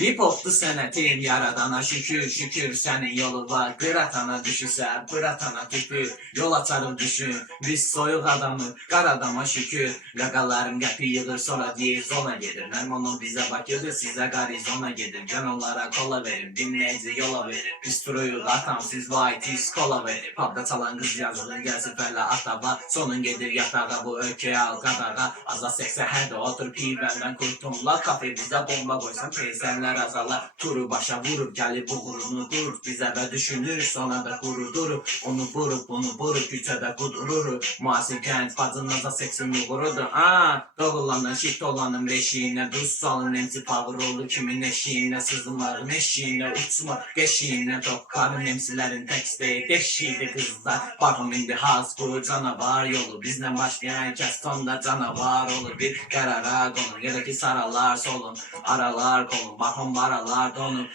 Hip hop'tu senetin yaradana şükür şükür senin yolu var. Kıratana düşürse bıratana tükür. Yol açarım düşün biz soyuq adamı qar adama şükür. Qaqalarım qəpi yığır sonra deyir zona gedir. Mən onu bizə bakırdı sizə qarizona gedir. Gən onlara kola verim dinləyici yola verir. Biz turuyuq atam siz white is kola verir. Pubda çalan qız yazılın gəlsin fəllə ataba. Sonun gedir yatağa bu ölkəyə al qadağa. Azad seksə hədə otur pivəndən kurtumla. Kafe bizə bomba qoysan teyzənlər azalar. Turu başa vurur gəlib uğurunu qurur. Bizə və düşünür sonra da qurudurur. Onu vurup bunu vurup küçədə qudurur. Müasir gənc bacınlaza seksin uğurudur. Doğulanın şit olanın beşiğine. Duz salın emsi power olur kimin eşiğine. Sızınların eşiğine uçma geçiğine. Dokkarın emsilerin teksteyi deşiydi kızlar. Bakın indi has bu canavar yolu. Bizden başlayan kes sonda canavar olur. Bir karara konun ya da ki saralar solun. Aralar kolun bakın baralar donun.